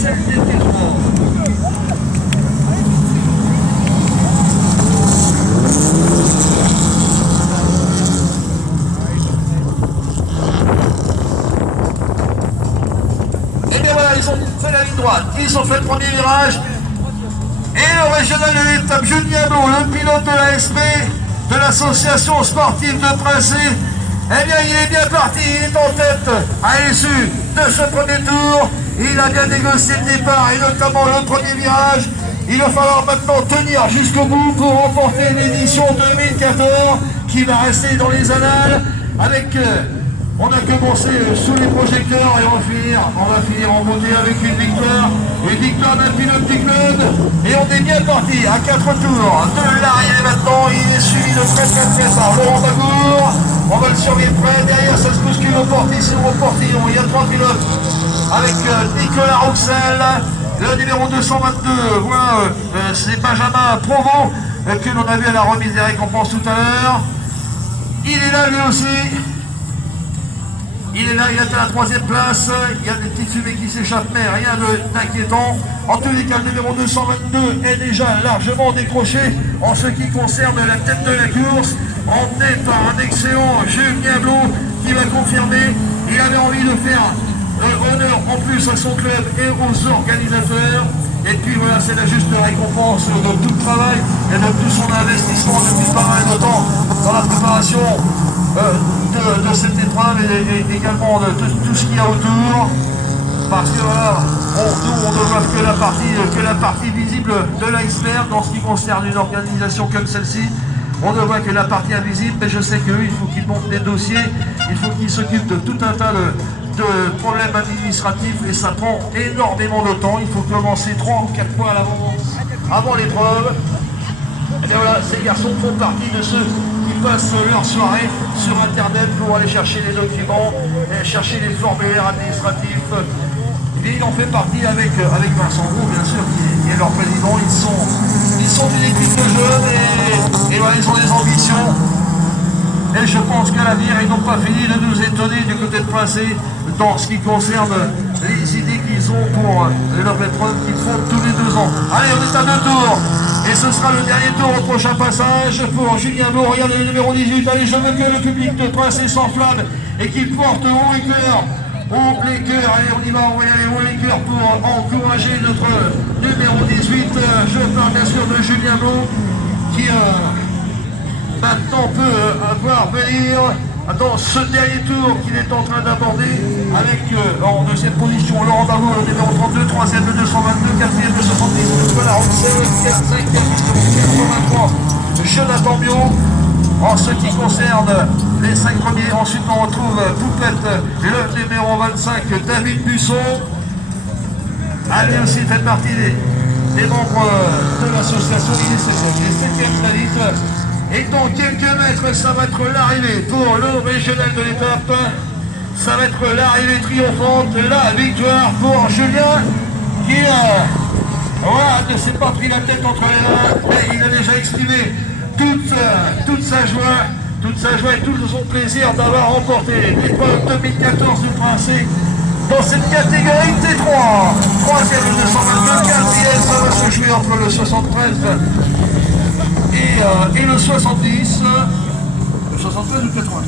celle des Tétros. Et bien voilà, ils ont fait la ligne droite, ils ont fait le premier virage. Et le régional de l'étape, Julien Blot, le pilote de l'ASP, de l'association sportive de Princé, eh bien il est bien parti, il est en tête à l'issue de ce premier tour. Il a bien négocié le départ et notamment le premier virage. Il va falloir maintenant tenir jusqu'au bout pour remporter l'édition 2014 qui va rester dans les annales avec... on a commencé sous les projecteurs et on va finir en beauté avec une victoire d'un pilote du club. Et on est bien parti à 4 tours de l'arrivée maintenant. Il est suivi de très par Laurent Bagour. On va le surveiller de près. Derrière, ça se bouscule au portillon. Il y a 3 pilotes avec Nicolas Rouxel, le numéro 222. Voilà, c'est Benjamin Provost que l'on a vu à la remise des récompenses tout à l'heure. Il est là lui aussi. Il est là, il est à la 3e place, il y a des petites fumées qui s'échappent, mais rien d'inquiétant. En tous les cas, le numéro 222 est déjà largement décroché en ce qui concerne la tête de la course, emmené par un excellent Julien Blot qui va confirmer. Il avait envie de faire honneur en plus à son club et aux organisateurs. Et puis voilà, c'est la juste récompense de tout le travail et de tout son investissement depuis pas mal de temps dans la préparation de cette épreuve et également de tout ce qu'il y a autour. Parce que voilà, on ne voit que la partie visible de l'iceberg dans ce qui concerne une organisation comme celle-ci. On ne voit que la partie invisible, mais je sais qu'eux, il faut qu'ils montent des dossiers, il faut qu'ils s'occupent de tout un tas de problèmes administratifs et ça prend énormément de temps. Il faut commencer 3 ou 4 fois à l'avance avant l'épreuve. Et bien voilà, ces garçons font partie de ceux qui passent leur soirée sur internet pour aller chercher les documents, et chercher les formulaires administratifs. Et il en fait partie avec Vincent Gros, bien sûr, qui est leur président. Ils sont une équipe de jeunes et voilà, ils ont des ambitions. Et je pense qu'à l'avenir, ils n'ont pas fini de nous étonner du côté de Princé dans ce qui concerne les idées qu'ils ont pour leur épreuve qu'ils font tous les 2 ans. Allez, on est à 2 tours. Et ce sera le dernier tour au prochain passage pour Julien Blot. Regardez le numéro 18. Allez, je veux que le public de Princé s'enflamme et qu'il porte haut les cœurs. Haut les cœurs. Allez, on y va, on va y aller haut les cœurs pour encourager notre numéro 18. Je parle bien sûr de Julien Blot qui... maintenant peut voir venir dans ce dernier tour qu'il est en train d'aborder avec en deuxième position Laurent Bagour, le numéro 32, 3e de 222, 4e de 70, Nicolas Rouxel, 5e de 83, Jonathan Biot. En ce qui concerne les 5 premiers, ensuite on retrouve Poupette, le numéro 25, David Busson. Allez aussi fait partie des membres de l'association, il est 7e David. Et dans quelques mètres, ça va être l'arrivée pour le régional de l'étape. Ça va être l'arrivée triomphante, la victoire pour Julien qui voilà, ne s'est pas pris la tête entre les mains, mais il a déjà exprimé toute sa joie et tout son plaisir d'avoir remporté l'épreuve 2014 du Princé dans cette catégorie T3. 3e le 222, 4e, ça va se jouer entre le 73 et le 70, le 73 ou 83.